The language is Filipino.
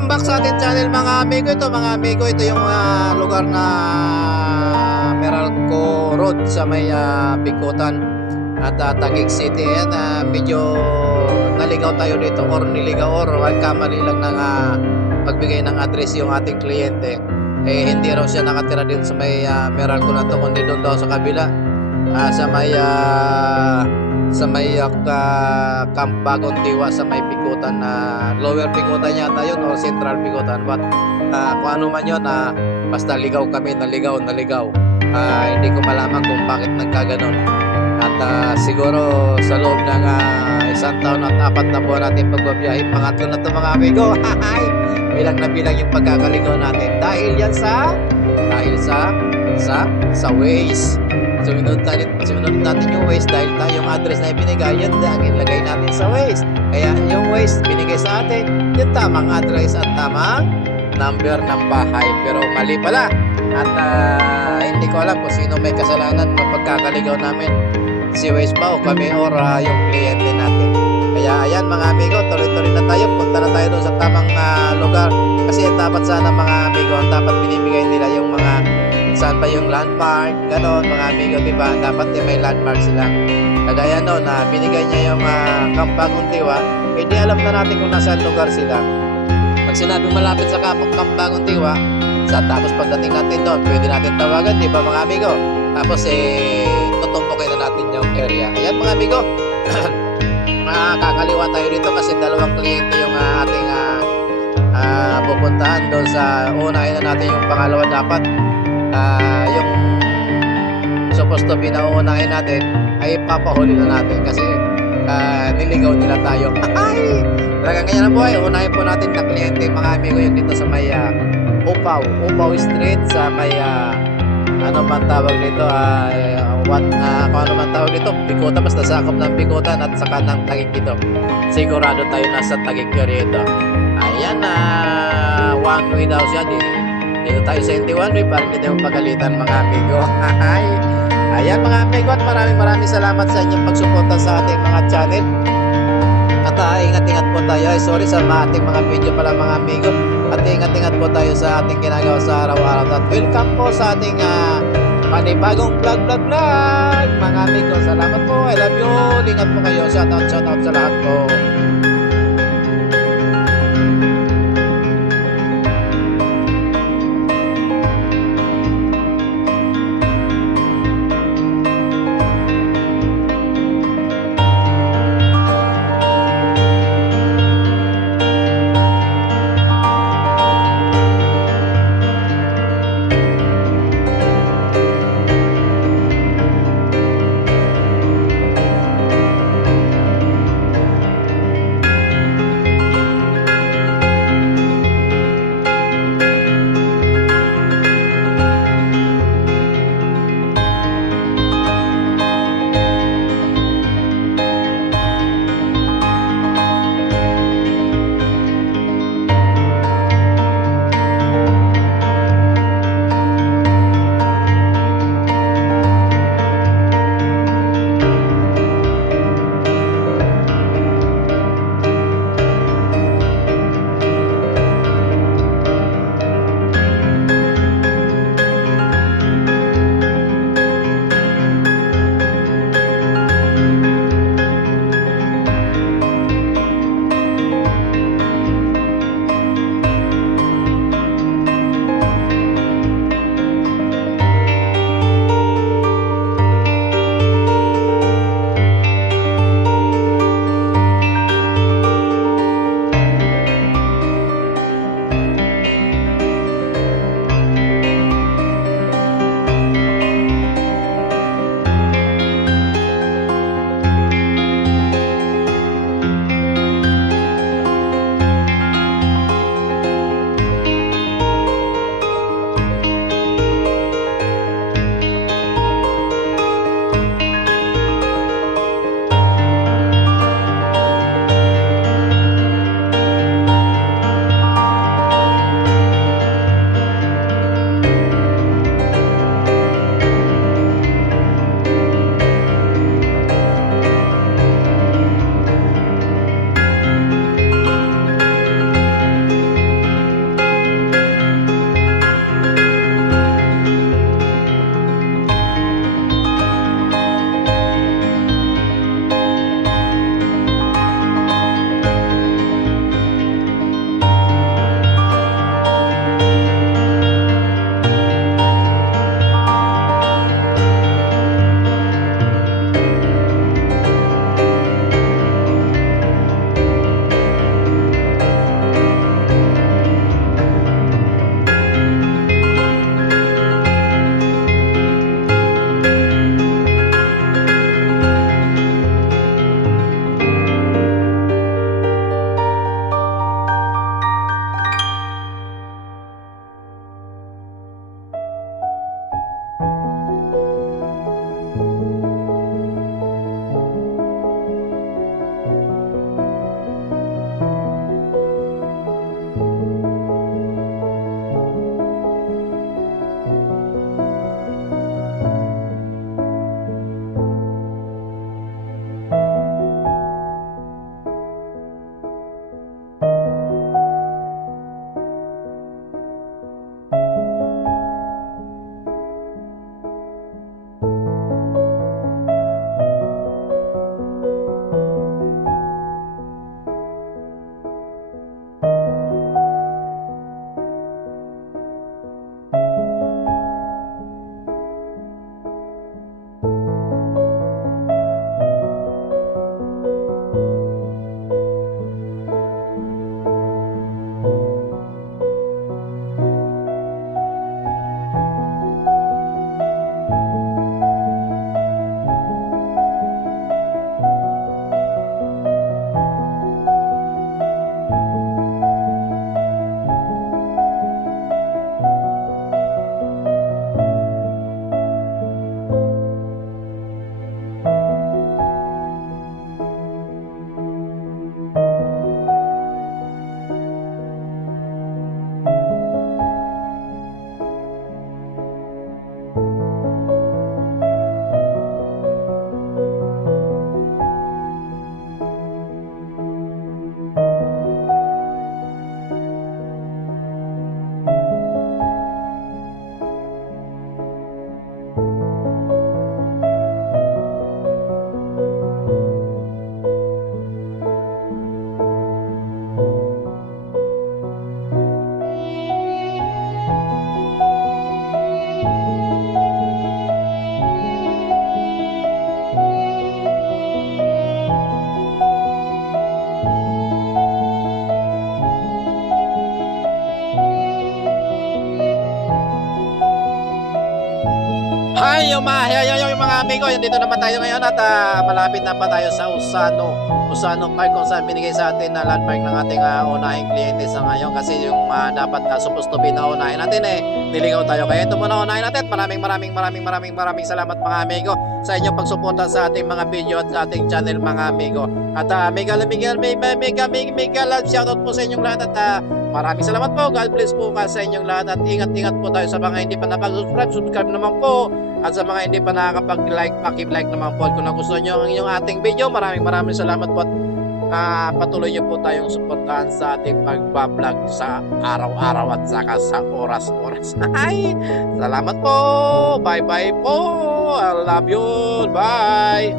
Welcome back sa ating channel mga amigo. Ito mga amigo, ito yung lugar na Meralco Road sa may Bikutan at Taguig City. Ayan, medyo naligaw tayo dito or niligaw or kamali lang ng pagbigay ng address yung ating kliyente. Hindi raw siya nakatira din sa may Meralco na to, kundi doon daw sa kabila sa may Camp Bagong Diwa sa may Bikutan na Lower Bikutan yata yun o Central Bikutan, but kung ano man yun, basta ligaw kami, naligaw. Hindi ko malaman kung bakit nagkaganon at siguro sa loob ng isang taon at 4 na buwan natin pagbabiyahe, pangatlo na to mga amigo. Bilang na bilang yung pagkakaligaw natin dahil yan sa Waze. Sumunod natin yung Waze dahil yung address na ibinigay, yan ang ilagay natin sa Waze. Kaya yung Waze binigay sa atin yung tamang address at tamang number ng bahay, pero mali pala. At hindi ko alam kung sino may kasalanan ng pagkakaligaw namin, si Waze ba o kami or yung kliyente natin. Kaya ayan mga amigo, tuloy-tuloy na tayo, punta na tayo doon sa tamang lugar, kasi dapat sana mga amigo, ang dapat binibigay nila yung mga saan pa yung landmark, gano'n mga amigo, diba? Dapat may landmark sila. Kagaya no, na binigay niya yung Camp Bagong Diwa, hindi alam na natin kung nasaan lugar sila. Pag sinabing malapit sa Camp Bagong Diwa, tapos pagdating natin doon, pwede natin tawagan, diba mga amigo? Tapos tutumpukin na natin yung area. Ayan mga amigo, kakaliwa tayo dito kasi dalawang kliyente yung ating pupuntahan doon sa unahin na natin yung pangalawa. Dapat yung supposed to be na uunahin natin ay papahuli na natin kasi niligaw nila tayo. Talagang ganyan ang buhay. Unahin po natin na kliyente mga amigo yung dito sa may Upaw Street, sa may ano man tawag dito, kung ano man tawag dito, Bikutan, basta sakop ng Bikutan at saka ng Taguig dito. Sigurado tayo nasa Taguig dito. Ayan, one way daw siya. Dito tayo sa one way para hindi tayo pagalitan mga amigo. Ayan mga amigo, at maraming salamat sa inyong pagsuporta sa ating mga channel. At ingat-ingat po tayo. Sorry sa ating mga video pala mga amigo. At ingat-ingat po tayo sa ating ginagawa sa araw-araw. At welcome po sa ating panibagong vlog mga amigo. Salamat po. I love you. Ingat po kayo. Shout out sa lahat po. yung mga amigo, dito naman tayo ngayon at malapit na pa tayo sa Usano Park kung saan binigay sa atin na landmark ng ating unahing kliyente sa ngayon kasi yung dapat supposed to be na unahin natin niligaw tayo. Kaya ito muna unahin natin. Maraming salamat mga amigo sa inyong pagsuporta sa ating mga video at sa ating channel mga amigo. At mega love shoutout po sa inyong lahat at maraming salamat po. God bless po sa inyong lahat at ingat po tayo sa mga hindi pa nakapag-subscribe. Subscribe naman po. At sa mga hindi pa nakakapag-like, pakip-like naman po kung nagustuhan nyo ang inyong ating video. Maraming salamat po at patuloy nyo po tayong suportahan sa ating pagbablog sa araw-araw at saka sa oras-oras. Salamat po. Bye-bye po. I love you. Bye.